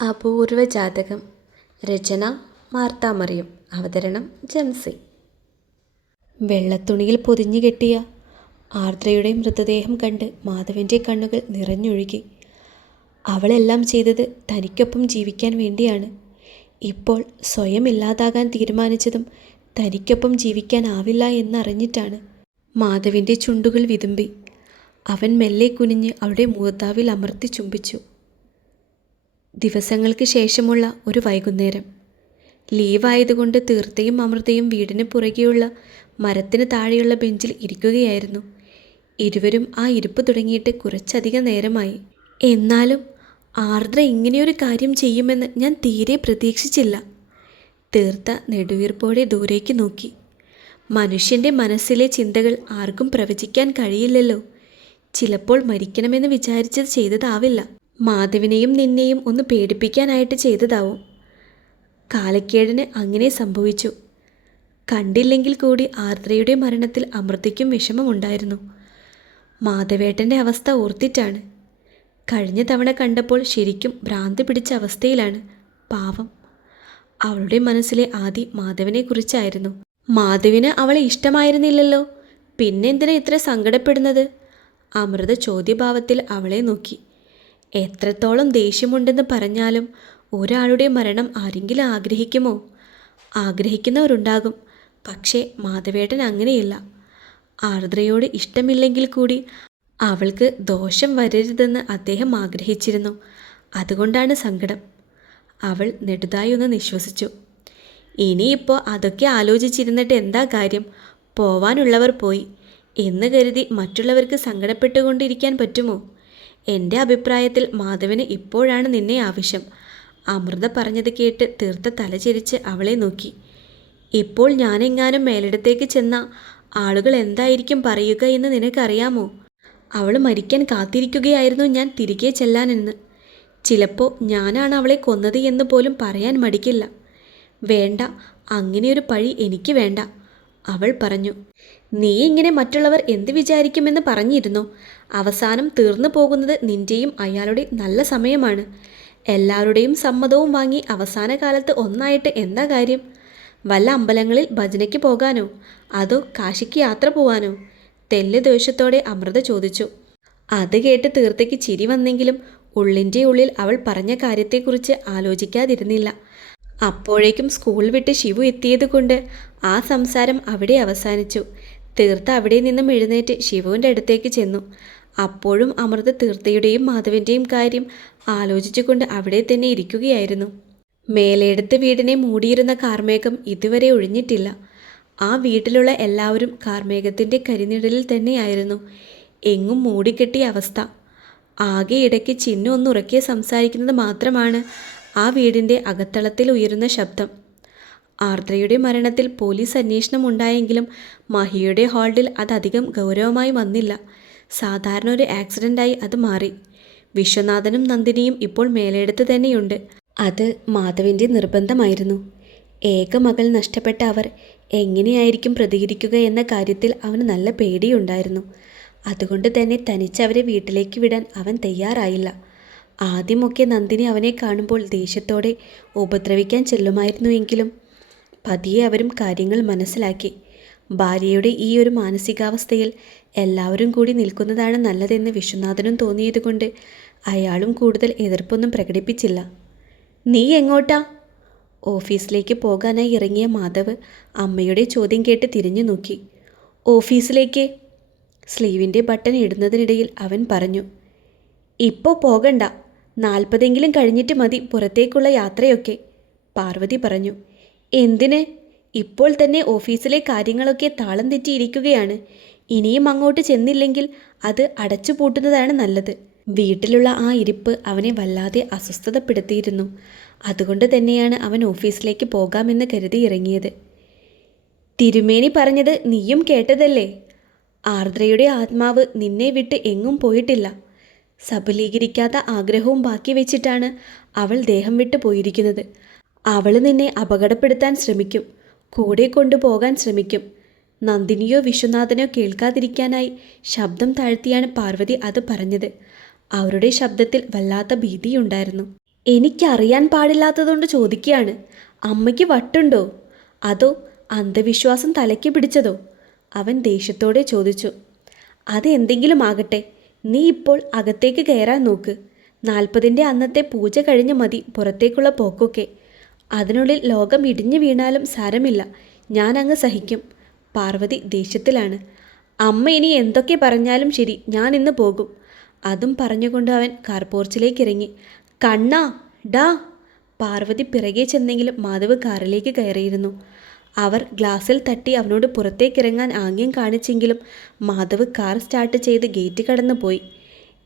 അപൂർവ ജാതകം. രചന മാർത്താ മറിയം. അവതരണം ജംസി. വെള്ളത്തുണിയിൽ പൊതിഞ്ഞു കെട്ടിയ ആർദ്രയുടെ മൃതദേഹം കണ്ട് മാധവൻ്റെ കണ്ണുകൾ നിറഞ്ഞൊഴുകി. അവളെല്ലാം ചെയ്തത് തനിക്കൊപ്പം ജീവിക്കാൻ വേണ്ടിയാണ്. ഇപ്പോൾ സ്വയം ഇല്ലാതാകാൻ തീരുമാനിച്ചതും തനിക്കൊപ്പം ജീവിക്കാനാവില്ല എന്നറിഞ്ഞിട്ടാണ്. മാധവിൻ്റെ ചുണ്ടുകൾ വിതുമ്പി. അവൻ മെല്ലെ കുനിഞ്ഞ് അവളുടെ മൂർത്താവിൽ അമർത്തി ചുംബിച്ചു. ദിവസങ്ങൾക്ക് ശേഷമുള്ള ഒരു വൈകുന്നേരം. ലീവായതുകൊണ്ട് തീർത്ഥയും അമൃതയും വീടിന് പുറകെയുള്ള മരത്തിന് താഴെയുള്ള ബെഞ്ചിൽ ഇരിക്കുകയായിരുന്നു. ഇരുവരും ആ ഇരിപ്പ് തുടങ്ങിയിട്ട് കുറച്ചധികം നേരമായി. എന്നാലും ആർദ്ര ഇങ്ങനെയൊരു കാര്യം ചെയ്യുമെന്ന് ഞാൻ തീരെ പ്രതീക്ഷിച്ചില്ല. തീർത്ത നെടുവീർപ്പോടെ ദൂരേക്ക് നോക്കി. മനുഷ്യൻ്റെ മനസ്സിലെ ചിന്തകൾ ആർക്കും പ്രവചിക്കാൻ കഴിയില്ലല്ലോ. ചിലപ്പോൾ മരിക്കണമെന്ന് വിചാരിച്ചത് ചെയ്തതാവില്ല. മാധവിനെയും നിന്നെയും ഒന്ന് പേടിപ്പിക്കാനായിട്ട് ചെയ്തതാവും. കാലക്കേടിന് അങ്ങനെ സംഭവിച്ചു. കണ്ടില്ലെങ്കിൽ കൂടി ആർദ്രയുടെ മരണത്തിൽ അമൃതയ്ക്കും വിഷമമുണ്ടായിരുന്നു. മാധവേട്ടൻ്റെ അവസ്ഥ ഓർത്തിട്ടാണ്. കഴിഞ്ഞ തവണ കണ്ടപ്പോൾ ശരിക്കും ഭ്രാന്ത് പിടിച്ച അവസ്ഥയിലാണ്. പാവം. അവളുടെ മനസ്സിലെ ആദി മാധവനെക്കുറിച്ചായിരുന്നു. മാധവിന് അവളെ ഇഷ്ടമായിരുന്നില്ലല്ലോ, പിന്നെന്തിനാ ഇത്ര സങ്കടപ്പെടുന്നത്? അമൃത ചോദ്യഭാവത്തിൽ അവളെ നോക്കി. എത്രത്തോളം ദേഷ്യമുണ്ടെന്ന് പറഞ്ഞാലും ഒരാളുടെ മരണം ആരെങ്കിലും ആഗ്രഹിക്കുമോ? ആഗ്രഹിക്കുന്നവരുണ്ടാകും. പക്ഷേ മാധവേട്ടൻ അങ്ങനെയില്ല. ആർദ്രയോട് ഇഷ്ടമില്ലെങ്കിൽ കൂടി അവൾക്ക് ദോഷം വരരുതെന്ന് അദ്ദേഹം ആഗ്രഹിച്ചിരുന്നു. അതുകൊണ്ടാണ് സങ്കടം. അവൾ നെടുതായി ഒന്ന് നിശ്വസിച്ചു. ഇനിയിപ്പോൾ അതൊക്കെ ആലോചിച്ചിരുന്നിട്ട് എന്താ കാര്യം? പോവാനുള്ളവർ പോയി എന്ന് കരുതി മറ്റുള്ളവർക്ക് സങ്കടപ്പെട്ടുകൊണ്ടിരിക്കാൻ പറ്റുമോ? എൻ്റെ അഭിപ്രായത്തിൽ മാധവന് ഇപ്പോഴാണ് നിന്നെ ആവശ്യം. അമൃത പറഞ്ഞത് കേട്ട് തീർത്ത തലചെരിച്ച് അവളെ നോക്കി. ഇപ്പോൾ ഞാനെങ്ങാനും മേലിടത്തേക്ക് ചെന്ന ആളുകൾ എന്തായിരിക്കും പറയുക എന്ന് നിനക്കറിയാമോ? അവൾ മരിക്കാൻ കാത്തിരിക്കുകയായിരുന്നു ഞാൻ തിരികെ ചെല്ലാനെന്ന്. ചിലപ്പോൾ ഞാനാണ് അവളെ കൊന്നത് എന്ന് പോലും പറയാൻ മടിക്കില്ല. വേണ്ട, അങ്ങനെയൊരു പഴി എനിക്ക് വേണ്ട, അവൾ പറഞ്ഞു. നീ ഇങ്ങനെ മറ്റുള്ളവർ എന്ത് വിചാരിക്കുമെന്ന് പറഞ്ഞിരുന്നു. അവസാനം തീർന്നു പോകുന്നത് നിൻ്റെയും അയാളുടെ നല്ല സമയമാണ്. എല്ലാവരുടെയും സമ്മതവും വാങ്ങി അവസാന കാലത്ത് ഒന്നായിട്ട് എന്താ കാര്യം? വല്ല അമ്പലങ്ങളിൽ ഭജനയ്ക്ക് പോകാനോ അതോ കാശിക്ക് യാത്ര പോവാനോ? തെല്ല് ദേഷ്യത്തോടെ അമൃത ചോദിച്ചു. അത് കേട്ട് തീർത്തയ്ക്ക് ചിരി വന്നെങ്കിലും ഉള്ളിൻ്റെ ഉള്ളിൽ അവൾ പറഞ്ഞ കാര്യത്തെക്കുറിച്ച് ആലോചിക്കാതിരുന്നില്ല. അപ്പോഴേക്കും സ്കൂൾ വിട്ട് ശിവു എത്തിയത് കൊണ്ട് ആ സംസാരം അവിടെ അവസാനിച്ചു. തീർത്ത അവിടെ നിന്നും എഴുന്നേറ്റ് ശിവുവിൻ്റെ അടുത്തേക്ക് ചെന്നു. അപ്പോഴും അമൃത തീർത്തയുടെയും മാധവൻ്റെയും കാര്യം ആലോചിച്ചുകൊണ്ട് അവിടെ തന്നെ ഇരിക്കുകയായിരുന്നു. മേലെടുത്ത് വീടിനെ മൂടിയിരുന്ന കാർമേഘം ഇതുവരെ ഒഴിഞ്ഞിട്ടില്ല. ആ വീട്ടിലുള്ള എല്ലാവരും കാർമേഘത്തിൻ്റെ കരിനിഴലിൽ തന്നെയായിരുന്നു. എങ്ങും മൂടിക്കെട്ടിയ അവസ്ഥ. ആകെ ഇടയ്ക്ക് ചിന്നു ഒന്നുറക്കെ സംസാരിക്കുന്നത് മാത്രമാണ് ആ വീടിൻ്റെ അകത്തളത്തിൽ ഉയരുന്ന ശബ്ദം. ആർദ്രയുടെ മരണത്തിൽ പോലീസ് അന്വേഷണം ഉണ്ടായെങ്കിലും മഹിയുടെ ഹാളിൽ അതധികം ഗൗരവമായി വന്നില്ല. സാധാരണ ഒരു ആക്സിഡൻ്റായി അത് മാറി. വിശ്വനാഥനും നന്ദിനിയും ഇപ്പോൾ മേലെടുത്ത് തന്നെയുണ്ട്. അത് മാധവിൻ്റെ നിർബന്ധമായിരുന്നു. ഏക മകൾ നഷ്ടപ്പെട്ട അവർ എങ്ങനെയായിരിക്കും പ്രതികരിക്കുക എന്ന കാര്യത്തിൽ അവന് നല്ല പേടിയുണ്ടായിരുന്നു. അതുകൊണ്ട് തന്നെ തനിച്ചവരെ വീട്ടിലേക്ക് വിടാൻ അവൻ തയ്യാറായില്ല. ആദ്യമൊക്കെ നന്ദിനി അവനെ കാണുമ്പോൾ ദേഷ്യത്തോടെ ഉപദ്രവിക്കാൻ ചെല്ലുമായിരുന്നുവെങ്കിലും പതിയെ അവരും കാര്യങ്ങൾ മനസ്സിലാക്കി. ഭാര്യയുടെ ഈ ഒരു മാനസികാവസ്ഥയിൽ എല്ലാവരും കൂടി നിൽക്കുന്നതാണ് നല്ലതെന്ന് വിശ്വനാഥനും തോന്നിയതുകൊണ്ട് അയാളും കൂടുതൽ എതിർപ്പൊന്നും പ്രകടിപ്പിച്ചില്ല. നീ എങ്ങോട്ടാ? ഓഫീസിലേക്ക് പോകാനായി ഇറങ്ങിയ മാധവ് അമ്മയുടെ ചോദ്യം കേട്ട് തിരിഞ്ഞു നോക്കി. ഓഫീസിലേക്ക്? സ്ലീവിൻ്റെ ബട്ടൺ ഇടുന്നതിനിടയിൽ അവൻ പറഞ്ഞു. ഇപ്പോൾ പോകണ്ട, 40 കഴിഞ്ഞിട്ട് മതി പുറത്തേക്കുള്ള യാത്രയൊക്കെ, പാർവതി പറഞ്ഞു. എന്തിന്? ഇപ്പോൾ തന്നെ ഓഫീസിലെ കാര്യങ്ങളൊക്കെ താളം തെറ്റിയിരിക്കുകയാണ്. ഇനിയും അങ്ങോട്ട് ചെന്നില്ലെങ്കിൽ അത് അടച്ചു പൂട്ടുന്നതാണ് നല്ലത്. വീട്ടിലുള്ള ആ ഇരിപ്പ് അവനെ വല്ലാതെ അസ്വസ്ഥതപ്പെടുത്തിയിരുന്നു. അതുകൊണ്ട് തന്നെയാണ് അവൻ ഓഫീസിലേക്ക് പോകാമെന്ന് കരുതി ഇറങ്ങിയത്. തിരുമേനി പറഞ്ഞത് നീയും കേട്ടതല്ലേ? ആർദ്രയുടെ ആത്മാവ് നിന്നെ വിട്ട് എങ്ങും പോയിട്ടില്ല. സബലീകരിക്കാത്ത ആഗ്രഹവും ബാക്കി വെച്ചിട്ടാണ് അവൾ ദേഹം വിട്ടു പോയിരിക്കുന്നത്. അവൾ നിന്നെ അപകടപ്പെടുത്താൻ ശ്രമിക്കും, കൂടെ കൊണ്ടുപോകാൻ ശ്രമിക്കും. നന്ദിനിയോ വിശ്വനാഥനോ കേൾക്കാതിരിക്കാനായി ശബ്ദം താഴ്ത്തിയാണ് പാർവതി അത് പറഞ്ഞത്. അവരുടെ ശബ്ദത്തിൽ വല്ലാത്ത ഭീതിയുണ്ടായിരുന്നു. എനിക്കറിയാൻ പാടില്ലാത്തതുകൊണ്ട് ചോദിക്കുകയാണ്. അമ്മയ്ക്ക് വട്ടുണ്ടോ? അതോ അന്ധവിശ്വാസം തലയ്ക്ക് പിടിച്ചതോ? അവൻ ദേഷ്യത്തോടെ ചോദിച്ചു. അതെന്തെങ്കിലും ആകട്ടെ, നീ ഇപ്പോൾ അകത്തേക്ക് കയറാൻ നോക്ക്. 40ൻ്റെ അന്നത്തെ പൂജ കഴിഞ്ഞ് മതി പുറത്തേക്കുള്ള പോക്കൊക്കെ. അതിനുള്ളിൽ ലോകം ഇടിഞ്ഞു വീണാലും സാരമില്ല, ഞാൻ അങ്ങ് സഹിക്കും. പാർവതി ദേഷ്യത്തിലാണ്. അമ്മ ഇനി എന്തൊക്കെ പറഞ്ഞാലും ശരി, ഞാൻ ഇന്ന് പോകും. അതും പറഞ്ഞുകൊണ്ട് അവൻ കാർപോർച്ചിലേക്ക് ഇറങ്ങി. കണ്ണാ, ഡാ! പാർവതി പിറകെ ചെന്നെങ്കിലും മാധവ് കാറിലേക്ക് കയറിയിരുന്നു. അവർ ഗ്ലാസ്സിൽ തട്ടി അവനോട് പുറത്തേക്കിറങ്ങാൻ ആംഗ്യം കാണിച്ചെങ്കിലും മാധവ് കാർ സ്റ്റാർട്ട് ചെയ്ത് ഗേറ്റ് കടന്നു പോയി.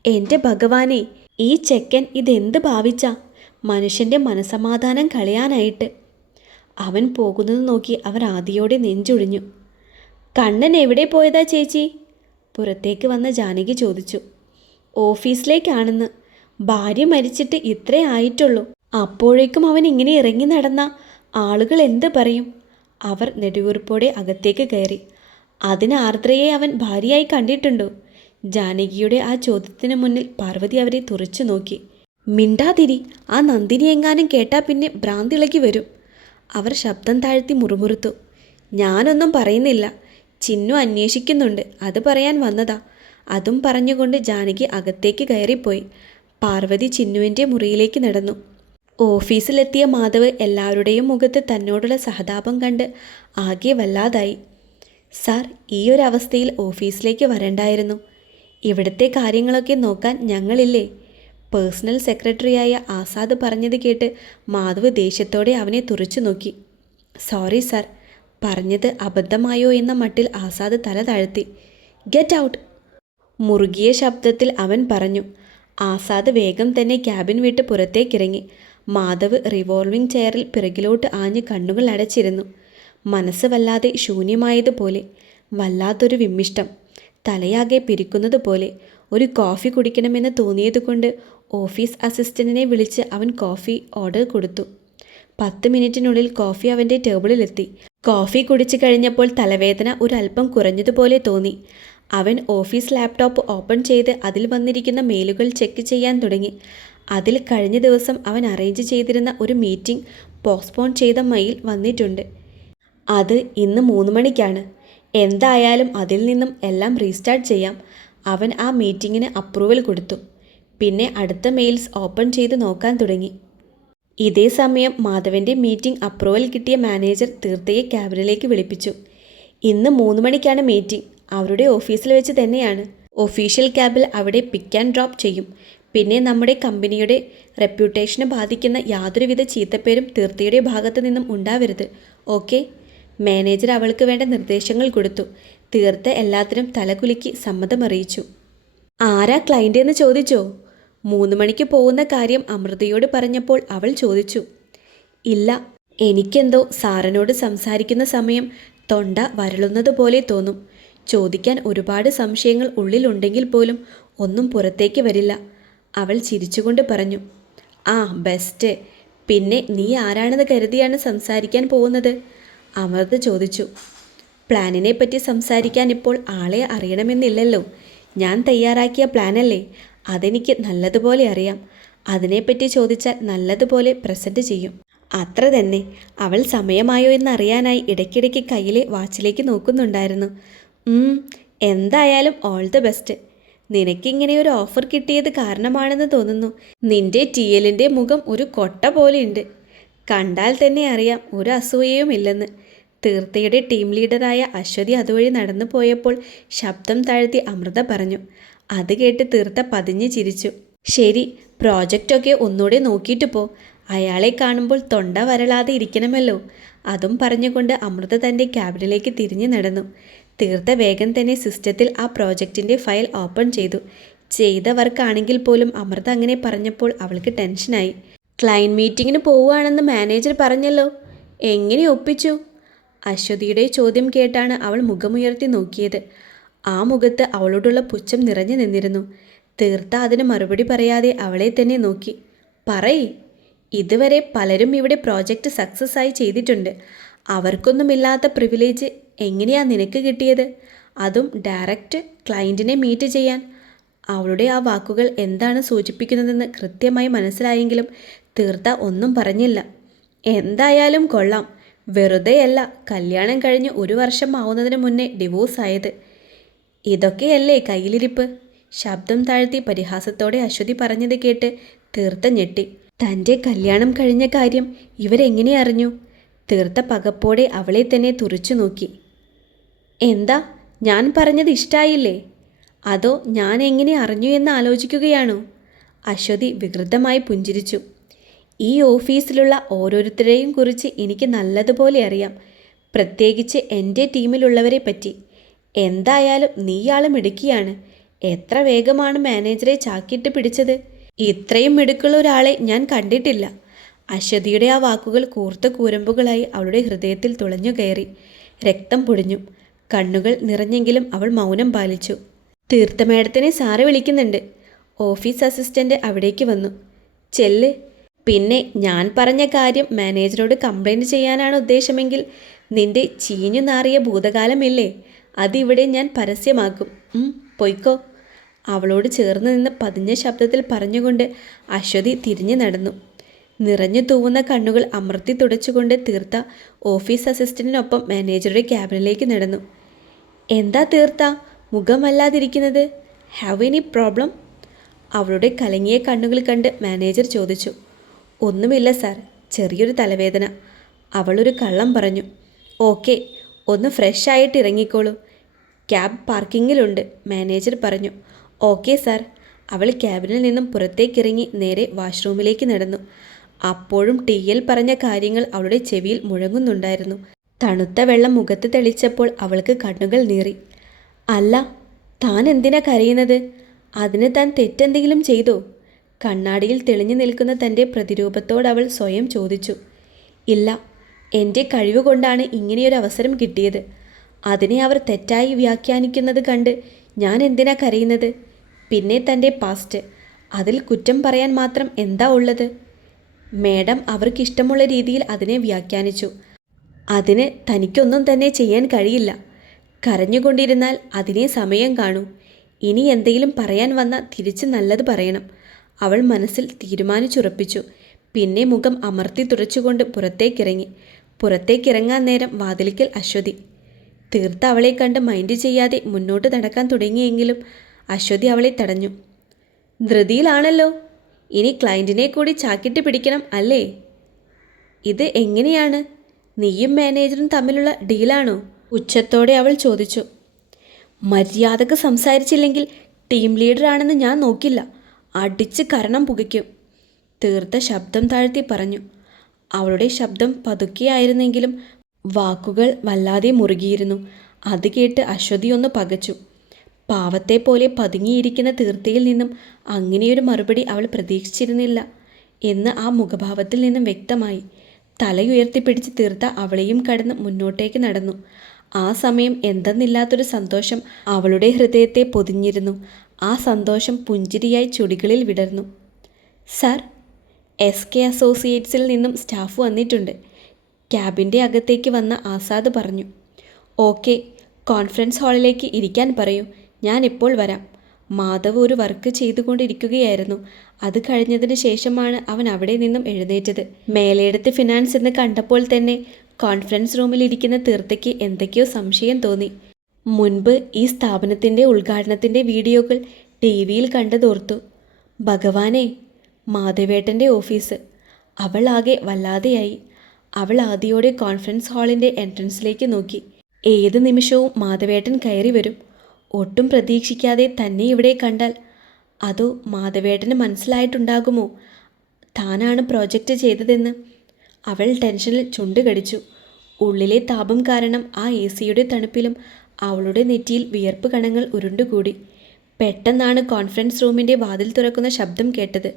എൻ്റെ ഭഗവാനെ, ഈ ചെക്കൻ ഇതെന്ത് ഭാവിച്ച? മനുഷ്യൻ്റെ മനസമാധാനം കളയാനായിട്ട്. അവൻ പോകുന്നത് നോക്കി അവർ ആദിയോടെ നെഞ്ചൊഴിഞ്ഞു. കണ്ണൻ എവിടെ പോയതാ ചേച്ചി? പുറത്തേക്ക് വന്ന ജാനകി ചോദിച്ചു. ഓഫീസിലേക്കാണെന്ന്. ഭാര്യ മരിച്ചിട്ട് ഇത്രേ ആയിട്ടുള്ളൂ. അപ്പോഴേക്കും അവൻ ഇങ്ങനെ ഇറങ്ങി നടന്ന ആളുകൾ എന്ത് പറയും? അവർ നെടുവീർപ്പോടെ അകത്തേക്ക് കയറി. അതിന് ആർദ്രയെ അവൻ ഭാര്യയായി കണ്ടിട്ടുണ്ടോ? ജാനകിയുടെ ആ ചോദ്യത്തിന് മുന്നിൽ പാർവതി അവരെ തുറച്ചു നോക്കി. മിണ്ടാതിരി, ആ നന്ദിനി എങ്ങാനും കേട്ടാ പിന്നെ ഭ്രാന്തിളകി വരും. അവർ ശബ്ദം താഴ്ത്തി മുറുമുറുത്തു. ഞാനൊന്നും പറയുന്നില്ല, ചിന്നു അന്വേഷിക്കുന്നുണ്ട്, അത് പറയാൻ വന്നതാ. അതും പറഞ്ഞുകൊണ്ട് ജാനകി അകത്തേക്ക് കയറിപ്പോയി. പാർവതി ചിന്നുവിൻ്റെ മുറിയിലേക്ക് നടന്നു. ഓഫീസിലെത്തിയ മാധവ് എല്ലാവരുടെയും മുഖത്ത് തന്നോടുള്ള സഹതാപം കണ്ട് ആകെ വല്ലാതായി. സാർ, ഈ ഒരു അവസ്ഥയിൽ ഓഫീസിലേക്ക് വരണ്ടായിരുന്നു. ഇവിടുത്തെ കാര്യങ്ങളൊക്കെ നോക്കാൻ ഞങ്ങളില്ലേ? പേഴ്സണൽ സെക്രട്ടറിയായ ആസാദ് പറഞ്ഞത് കേട്ട് മാധവ് ദേഷ്യത്തോടെ അവനെ തുറച്ചു നോക്കി. സോറി സാർ, പറഞ്ഞത് അബദ്ധമായോ എന്ന മട്ടിൽ ആസാദ് തല താഴ്ത്തി. Get out! മുറുകിയ ശബ്ദത്തിൽ അവൻ പറഞ്ഞു. ആസാദ് വേഗം തന്നെ ക്യാബിൻ വിട്ട് പുറത്തേക്കിറങ്ങി. മാധവ് റിവോൾവിംഗ് ചെയറിൽ പിറകിലോട്ട് ആഞ്ഞ് കണ്ണുകൾ അടച്ചിരുന്നു. മനസ്സ് വല്ലാതെ ശൂന്യമായതുപോലെ, വല്ലാത്തൊരു വിമ്മിഷ്ടം, തലയാകെ പിരിക്കുന്നത് പോലെ. ഒരു കോഫി കുടിക്കണമെന്ന് തോന്നിയതുകൊണ്ട് ഓഫീസ് അസിസ്റ്റന്റിനെ വിളിച്ച് അവൻ കോഫി ഓർഡർ കൊടുത്തു. 10 മിനിറ്റിനുള്ളിൽ കോഫി അവൻ്റെ ടേബിളിലെത്തി. കോഫി കുടിച്ചു കഴിഞ്ഞപ്പോൾ തലവേദന ഒരല്പം കുറഞ്ഞതുപോലെ തോന്നി. അവൻ ഓഫീസ് ലാപ്ടോപ്പ് ഓപ്പൺ ചെയ്ത് അതിൽ വന്നിരിക്കുന്ന മെയിലുകൾ ചെക്ക് ചെയ്യാൻ തുടങ്ങി. അതിൽ കഴിഞ്ഞ ദിവസം അവൻ അറേഞ്ച് ചെയ്തിരുന്ന ഒരു മീറ്റിംഗ് പോസ്റ്റ്പോൺ ചെയ്ത മെയിൽ വന്നിട്ടുണ്ട്. അത് ഇന്ന് 3 മണിക്കാണ്. എന്തായാലും അതിൽ നിന്നും എല്ലാം റീസ്റ്റാർട്ട് ചെയ്യാം. അവൻ ആ മീറ്റിങ്ങിന് അപ്രൂവൽ കൊടുത്തു. പിന്നെ അടുത്ത മെയിൽസ് ഓപ്പൺ ചെയ്ത് നോക്കാൻ തുടങ്ങി. ഇതേ സമയം മാധവൻ്റെ മീറ്റിംഗ് അപ്രൂവൽ കിട്ടിയ മാനേജർ തീർത്ഥയെ ക്യാബിനിലേക്ക് വിളിപ്പിച്ചു. ഇന്ന് 3 മണിക്കാണ് മീറ്റിംഗ്. അവരുടെ ഓഫീസിൽ വെച്ച് തന്നെയാണ്. ഒഫീഷ്യൽ ക്യാബിൽ അവിടെ പിക്ക് ആൻഡ് ഡ്രോപ്പ് ചെയ്യും. പിന്നെ നമ്മുടെ കമ്പനിയുടെ റെപ്യൂട്ടേഷനെ ബാധിക്കുന്ന യാതൊരുവിധ ചീത്തപ്പേരും തീർത്ഥയുടെ ഭാഗത്തു നിന്നും ഉണ്ടാവരുത്. ഓക്കെ? മാനേജർ അവൾക്ക് വേണ്ട നിർദ്ദേശങ്ങൾ കൊടുത്തു. തീർത്ത എല്ലാത്തിനും തലകുലുക്കി സമ്മതമറിയിച്ചു. ആരാ ക്ലയൻ്റ് എന്ന് ചോദിച്ചോ? 3 മണിക്ക് പോകുന്ന കാര്യം അമൃതയോട് പറഞ്ഞപ്പോൾ അവൾ ചോദിച്ചു. ഇല്ല, എനിക്കെന്തോ സാറിനോട് സംസാരിക്കുന്ന സമയം തൊണ്ട വരളുന്നത് പോലെ തോന്നും. ചോദിക്കാൻ ഒരുപാട് സംശയങ്ങൾ ഉള്ളിലുണ്ടെങ്കിൽ പോലും ഒന്നും പുറത്തേക്ക് വരില്ല. അവൾ ചിരിച്ചുകൊണ്ട് പറഞ്ഞു. ആ ബെസ്റ്റ്. പിന്നെ നീ ആരാണെന്ന് കരുതിയാണ് സംസാരിക്കാൻ പോകുന്നത്? അമൃത ചോദിച്ചു. പ്ലാനിനെ പറ്റി സംസാരിക്കാൻ ഇപ്പോൾ ആളെ അറിയണമെന്നില്ലല്ലോ. ഞാൻ തയ്യാറാക്കിയ പ്ലാനല്ലേ, അതെനിക്ക് നല്ലതുപോലെ അറിയാം. അതിനെപ്പറ്റി ചോദിച്ചാൽ നല്ലതുപോലെ പ്രസൻറ്റ് ചെയ്യും. അത്ര തന്നെ. അവൾ സമയമായോ എന്നറിയാനായി ഇടയ്ക്കിടയ്ക്ക് കയ്യിലെ വാച്ചിലേക്ക് നോക്കുന്നുണ്ടായിരുന്നു. എന്തായാലും ഓൾ ദ ബെസ്റ്റ്. നിനക്കിങ്ങനെ ഒരു ഓഫർ കിട്ടിയത് കാരണമാണെന്ന് തോന്നുന്നു. നിന്റെ TLൻ്റെ മുഖം ഒരു കൊട്ട പോലെയുണ്ട്. കണ്ടാൽ തന്നെ അറിയാം ഒരു അസൂയയും ഇല്ലെന്ന്. തീർത്ഥയുടെ ടീം ലീഡറായ അശ്വതി അതുവഴി നടന്നു പോയപ്പോൾ ശബ്ദം താഴ്ത്തി അമൃത പറഞ്ഞു. അത് കേട്ട് തീർത്ഥ പതിഞ്ഞ് ചിരിച്ചു. ശരി, പ്രോജക്റ്റൊക്കെ ഒന്നുകൂടെ നോക്കിയിട്ട് പോ. അയാളെ കാണുമ്പോൾ തൊണ്ട വരളാതെ ഇരിക്കണമല്ലോ. അതും പറഞ്ഞുകൊണ്ട് അമൃത തൻ്റെ ക്യാബിനിലേക്ക് തിരിഞ്ഞു നടന്നു. തീർത്ഥ വേഗം തന്നെ സിസ്റ്റത്തിൽ ആ പ്രോജക്റ്റിൻ്റെ ഫയൽ ഓപ്പൺ ചെയ്തു. ചെയ്ത വർക്കാണെങ്കിൽ പോലും അമൃത അങ്ങനെ പറഞ്ഞപ്പോൾ അവൾക്ക് ടെൻഷനായി. ക്ലയൻറ്റ് മീറ്റിങ്ങിന് പോവുകയാണെന്ന് മാനേജർ പറഞ്ഞല്ലോ, എങ്ങനെ ഒപ്പിച്ചു? അശ്വതിയുടെ ചോദ്യം കേട്ടാണ് അവൾ മുഖമുയർത്തി നോക്കിയത്. ആ മുഖത്ത് അവളോടുള്ള പുച്ഛം നിറഞ്ഞു നിന്നിരുന്നു. തീർത്ഥ അതിന് മറുപടി പറയാതെ അവളെ തന്നെ നോക്കി. പറയ്. ഇതുവരെ പലരും ഇവിടെ പ്രോജക്റ്റ് സക്സസ് ആയി ചെയ്തിട്ടുണ്ട്. അവർക്കൊന്നുമില്ലാത്ത പ്രിവിലേജ് എങ്ങനെയാ നിനക്ക് കിട്ടിയത്? അതും ഡയറക്റ്റ് ക്ലയൻറ്റിനെ മീറ്റ് ചെയ്യാൻ. അവളുടെ ആ വാക്കുകൾ എന്താണ് സൂചിപ്പിക്കുന്നതെന്ന് കൃത്യമായി മനസ്സിലായെങ്കിലും തീർത്ത ഒന്നും പറഞ്ഞില്ല. എന്തായാലും കൊള്ളാം. വെറുതെയല്ല കല്യാണം കഴിഞ്ഞ് 1 വർഷം ആവുന്നതിന് മുന്നേ ഡിവോഴ്സ് ആയത്. ഇതൊക്കെയല്ലേ കയ്യിലിരിപ്പ്? ശബ്ദം താഴ്ത്തി പരിഹാസത്തോടെ അശ്വതി പറഞ്ഞത് കേട്ട് തീർത്ത ഞെട്ടി. തൻ്റെ കല്യാണം കഴിഞ്ഞ കാര്യം ഇവരെങ്ങനെ അറിഞ്ഞു? തീർത്ത പകപ്പോടെ അവളെ തന്നെ തുറിച്ചു നോക്കി. എന്താ, ഞാൻ പറഞ്ഞത് ഇഷ്ടായില്ലേ? അതോ ഞാൻ എങ്ങനെ അറിഞ്ഞു എന്ന് ആലോചിക്കുകയാണോ? അശ്വതി വികൃതമായി പുഞ്ചിരിച്ചു. ഈ ഓഫീസിലുള്ള ഓരോരുത്തരെയും കുറിച്ച് എനിക്ക് നല്ലതുപോലെ അറിയാം, പ്രത്യേകിച്ച് എൻ്റെ ടീമിലുള്ളവരെ പറ്റി. എന്തായാലും നീയാളും മിടുക്കിയാണ്. എത്ര വേഗമാണ് മാനേജറെ ചാക്കിട്ട് പിടിച്ചത്. ഇത്രയും മിടുക്കുള്ള ഒരാളെ ഞാൻ കണ്ടിട്ടില്ല. അശ്വതിയുടെ ആ വാക്കുകൾ കൂർത്ത കൂരമ്പുകളായി അവളുടെ ഹൃദയത്തിൽ തുളഞ്ഞു കയറി. രക്തം പൊടിഞ്ഞു. കണ്ണുകൾ നിറഞ്ഞെങ്കിലും അവൾ മൗനം പാലിച്ചു. തീർത്ത മേഡത്തിനെ സാറ് വിളിക്കുന്നുണ്ട്. ഓഫീസ് അസിസ്റ്റൻ്റ് അവിടേക്ക് വന്നു. ചെല്ല്. പിന്നെ ഞാൻ പറഞ്ഞ കാര്യം മാനേജറോട് കംപ്ലൈൻറ്റ് ചെയ്യാനാണ് ഉദ്ദേശമെങ്കിൽ നിന്റെ ചീഞ്ഞു നാറിയ ഭൂതകാലമില്ലേ, അതിവിടെ ഞാൻ പരസ്യമാക്കും. പൊയ്ക്കോ. അവളോട് ചേർന്ന് നിന്ന് പതിഞ്ഞ ശബ്ദത്തിൽ പറഞ്ഞുകൊണ്ട് അശ്വതി തിരിഞ്ഞു നടന്നു. നിറഞ്ഞു തൂവുന്ന കണ്ണുകൾ അമർത്തി തുടച്ചുകൊണ്ട് തീർത്ത ഓഫീസ് അസിസ്റ്റൻറ്റിനൊപ്പം മാനേജറുടെ ക്യാബിനിലേക്ക് നടന്നു. എന്താ തീർത്ത മുഖമല്ലാതിരിക്കുന്നത്? Have any problem? അവളുടെ കലങ്ങിയ കണ്ണുകൾ കണ്ട് മാനേജർ ചോദിച്ചു. ഒന്നുമില്ല സാർ, ചെറിയൊരു തലവേദന. അവളൊരു കള്ളം പറഞ്ഞു. ഓക്കെ, ഒന്ന് ഫ്രഷ് ആയിട്ട് ഇറങ്ങിക്കോളൂ. ക്യാബ് പാർക്കിങ്ങിലുണ്ട്, മാനേജർ പറഞ്ഞു. Okay sir. അവൾ ക്യാബിനിൽ നിന്നും പുറത്തേക്കിറങ്ങി നേരെ വാഷ്റൂമിലേക്ക് നടന്നു. അപ്പോഴും TL പറഞ്ഞ കാര്യങ്ങൾ അവളുടെ ചെവിയിൽ മുഴങ്ങുന്നുണ്ടായിരുന്നു. തണുത്ത വെള്ളം മുഖത്ത് തെളിച്ചപ്പോൾ അവൾക്ക് കണ്ണുകൾ നീറി. അല്ല, താൻ എന്തിനാ കരയുന്നത്? അതിന് താൻ തെറ്റെന്തെങ്കിലും ചെയ്തോ? കണ്ണാടിയിൽ തെളിഞ്ഞു നിൽക്കുന്ന തൻ്റെ പ്രതിരൂപത്തോടവൾ സ്വയം ചോദിച്ചു. ഇല്ല, എൻ്റെ കഴിവുകൊണ്ടാണ് ഇങ്ങനെയൊരു അവസരം കിട്ടിയത്. അതിനെ അവർ തെറ്റായി വ്യാഖ്യാനിക്കുന്നത് കണ്ട് ഞാൻ എന്തിനാ കരയുന്നത്? പിന്നെ തൻ്റെ പാസ്റ്റ്, അതിൽ കുറ്റം പറയാൻ മാത്രം എന്താ ഉള്ളത്? മേഡം അവർക്കിഷ്ടമുള്ള രീതിയിൽ അതിനെ വ്യാഖ്യാനിച്ചു. അതിന് തനിക്കൊന്നും തന്നെ ചെയ്യാൻ കഴിയില്ല. കരഞ്ഞുകൊണ്ടിരുന്നാൽ അതിനെ സമയം കാണൂ. ഇനി എന്തെങ്കിലും പറയാൻ വന്നാൽ തിരിച്ച് നല്ലത് പറയണം. അവൾ മനസ്സിൽ തീരുമാനിച്ചുറപ്പിച്ചു. പിന്നെ മുഖം അമർത്തി തുടച്ചുകൊണ്ട് പുറത്തേക്കിറങ്ങി. പുറത്തേക്കിറങ്ങാൻ നേരം വാതിലിക്കൽ അശ്വതി. തീർത്ത അവളെ കണ്ട് മൈൻഡ് ചെയ്യാതെ മുന്നോട്ട് നടക്കാൻ തുടങ്ങിയെങ്കിലും അശ്വതി അവളെ തടഞ്ഞു. ധൃതിയിലാണല്ലോ. ഇനി ക്ലയൻറ്റിനെ കൂടി ചാക്കിട്ട് പിടിക്കണം അല്ലേ? ഇത് എങ്ങനെയാണ്? നീയും മാനേജറും തമ്മിലുള്ള ഡീലാണോ? ഉച്ചത്തോടെ അവൾ ചോദിച്ചു. മര്യാദക്ക് സംസാരിച്ചില്ലെങ്കിൽ ടീം ലീഡറാണെന്ന് ഞാൻ നോക്കില്ല, അടിച്ച് കരണം പുകയ്ക്കും. തീർത്ത ശബ്ദം താഴ്ത്തി പറഞ്ഞു. അവളുടെ ശബ്ദം പതുക്കെയായിരുന്നെങ്കിലും വാക്കുകൾ വല്ലാതെ മുറുകിയിരുന്നു. അത് കേട്ട് അശ്വതി ഒന്ന് പകച്ചു. പാവത്തെ പോലെ പതുങ്ങിയിരിക്കുന്ന തീർത്തയിൽ നിന്നും അങ്ങനെയൊരു മറുപടി അവൾ പ്രതീക്ഷിച്ചിരുന്നില്ല എന്ന് ആ മുഖഭാവത്തിൽ നിന്നും വ്യക്തമായി. തലയുയർത്തിപ്പിടിച്ച് തീർത്ത അവളെയും കടന്ന് മുന്നോട്ടേക്ക് നടന്നു. ആ സമയം എന്തെന്നില്ലാത്തൊരു സന്തോഷം അവളുടെ ഹൃദയത്തെ പൊതിഞ്ഞിരുന്നു. ആ സന്തോഷം പുഞ്ചിരിയായി ചുടികളിൽ വിടർന്നു. സാർ, SK അസോസിയേറ്റ്സിൽ നിന്നും സ്റ്റാഫ് വന്നിട്ടുണ്ട്. ക്യാബിൻ്റെ അകത്തേക്ക് വന്ന ആസാദ് പറഞ്ഞു. ഓക്കെ, കോൺഫറൻസ് ഹാളിലേക്ക് ഇരിക്കാൻ പറയൂ, ഞാൻ ഇപ്പോൾ വരാം. മാധവ് ഒരു വർക്ക് ചെയ്തുകൊണ്ടിരിക്കുകയായിരുന്നു. അത് കഴിഞ്ഞതിന് ശേഷമാണ് അവൻ അവിടെ നിന്നും എഴുന്നേറ്റത്. മേലെടുത്ത് ഫിനാൻസ് എന്ന് കണ്ടപ്പോൾ തന്നെ കോൺഫറൻസ് റൂമിലിരിക്കുന്ന തീർത്തയ്ക്ക് എന്തൊക്കെയോ സംശയം തോന്നി. മുൻപ് ഈ സ്ഥാപനത്തിൻ്റെ ഉദ്ഘാടനത്തിൻ്റെ വീഡിയോകൾ TV-യിൽ കണ്ടതോർത്തു. ഭഗവാനെ, മാധവേട്ടൻ്റെ ഓഫീസ്! അവൾ ആകെ വല്ലാതെയായി. അവൾ ആദിയോടെ കോൺഫറൻസ് ഹാളിൻ്റെ എൻട്രൻസിലേക്ക് നോക്കി. ഏത് നിമിഷവും മാധവേട്ടൻ കയറി വരും. ഒട്ടും പ്രതീക്ഷിക്കാതെ തന്നെ ഇവിടെ കണ്ടാൽ. അതോ മാധവേട്ടന് മനസ്സിലായിട്ടുണ്ടാകുമോ താനാണ് പ്രോജക്റ്റ് ചെയ്തതെന്ന്? അവൾ ടെൻഷനിൽ ചുണ്ടുകടിച്ചു. ഉള്ളിലെ താപം കാരണം ആ AC-യുടെ തണുപ്പിലും അവളുടെ നെറ്റിയിൽ വിയർപ്പ് കണങ്ങൾ ഉരുണ്ടുകൂടി. പെട്ടെന്നാണ് കോൺഫറൻസ് റൂമിൻ്റെ വാതിൽ തുറക്കുന്ന ശബ്ദം കേട്ടത്.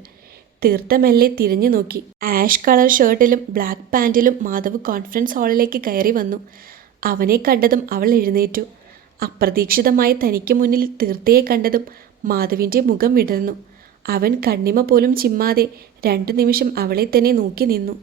തീർത്ത മെല്ലെ തിരിഞ്ഞു നോക്കി. ആഷ് കളർ ഷർട്ടിലും ബ്ലാക്ക് പാൻറ്റിലും മാധവ് കോൺഫറൻസ് ഹാളിലേക്ക് കയറി വന്നു. അവനെ കണ്ടതും അവൾ എഴുന്നേറ്റു. അപ്രതീക്ഷിതമായി തനിക്ക് മുന്നിൽ തീർത്തയെ കണ്ടതും മാധവിൻ്റെ മുഖം വിടർന്നു. അവൻ കണ്ണിമ പോലും ചിമ്മാതെ 2 നിമിഷം അവളെ തന്നെ നോക്കി നിന്നു.